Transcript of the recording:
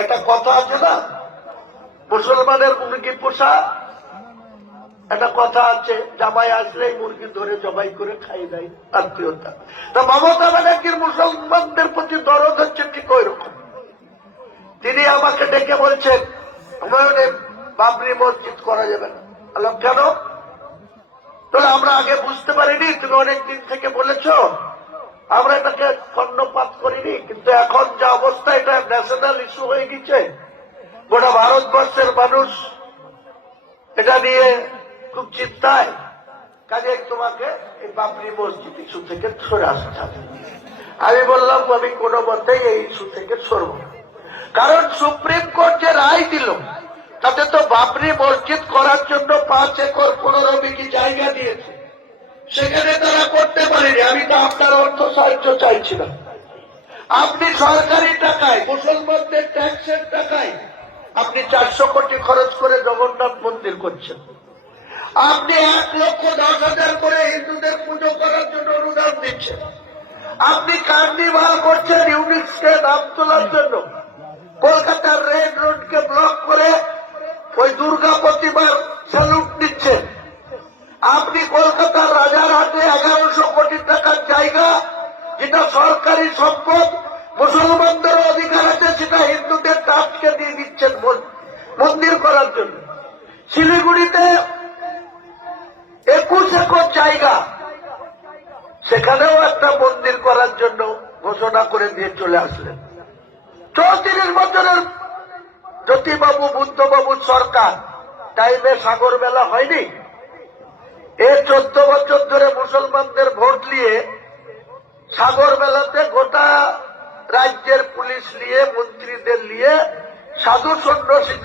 একটা কথা আছে না, মুসলমানের মুরগি পোষা একটা কথা আছে, জামাই আসলেই মুরগি ধরে জবাই করে খাই দেয় আত্মীয়তা। তা মমতা ব্যানার্জির মুসলমানদের প্রতি দরদ হচ্ছে ঠিক ওই রকম। তিনি আমাকে ডেকে বলছেন হুমায়ুনে বাবরি মসজিদ করা যাবে না। বললাম কেন? তাহলে আমরা আগে বুঝতে পারিনি, তুমি অনেকদিন থেকে বলেছ, আমরা এটাকে কর্ণপাত করিনি, কিন্তু এখন যা অবস্থা এটা ন্যাশনাল ইস্যু হয়ে গেছে, গোটা ভারতবর্ষের মানুষ এটা নিয়ে খুব চিন্তায়, কাজে তোমাকে এই বাবরি মসজিদ ইস্যু থেকে সরে আসতে হবে। আমি বললাম আমি কোনো মতেই এই ইস্যু থেকে সরব না, কারণ সুপ্রিম কোর্ট যে রায় দিল তাতে তো বাবরি মসজিদ করার জন্য 5 একর 15 বিঘি জায়গা দিয়েছে, সেখানে তারা করতে পারেনি। আমি তো আপনার অর্থ সাহায্য চাইছিলাম। আপনি সরকারি টাকায়, মুসলমানদের ট্যাক্সের টাকায় আপনি 400 কোটি খরচ করে জগন্নাথ মন্দির করছেন। আপনি 1,10,000 করে হিন্দুদের পুজো করার জন্য অনুদান দিচ্ছেন। আপনি কার্নিভাল করছেন ইউনিক্সকে নাম তোলার জন্য। কলকাতার রেড রোডকে ব্লক করে ওই দুর্গা প্রতিমার স্যালুট দিচ্ছেন। আপনি কলকাতার রাজারহাটে 1100 কোটি টাকার জায়গা, যেটা সরকারি সম্পদ, মুসলমানদের অধিকার আছে, সেটা হিন্দুদের ট্রাস্টকে দিয়ে দিচ্ছেন মন্দির করার জন্য। শিলিগুড়িতে 21 একর জায়গা, সেখানেও একটা মন্দির করার জন্য ঘোষণা করে দিয়ে চলে আসলেন। 34 বছরের জ্যোতিবাবু বুদ্ধবাবুর সরকার টাইমে সাগর মেলা হয়নি। 14 বছর ধরে মুসলমানদের ভোট নিয়ে সাগর মেলাতে গোটা রাজ্যের পুলিশ নিয়ে, মন্ত্রীদের নিয়ে, সাধু সন্ন্যাসীদের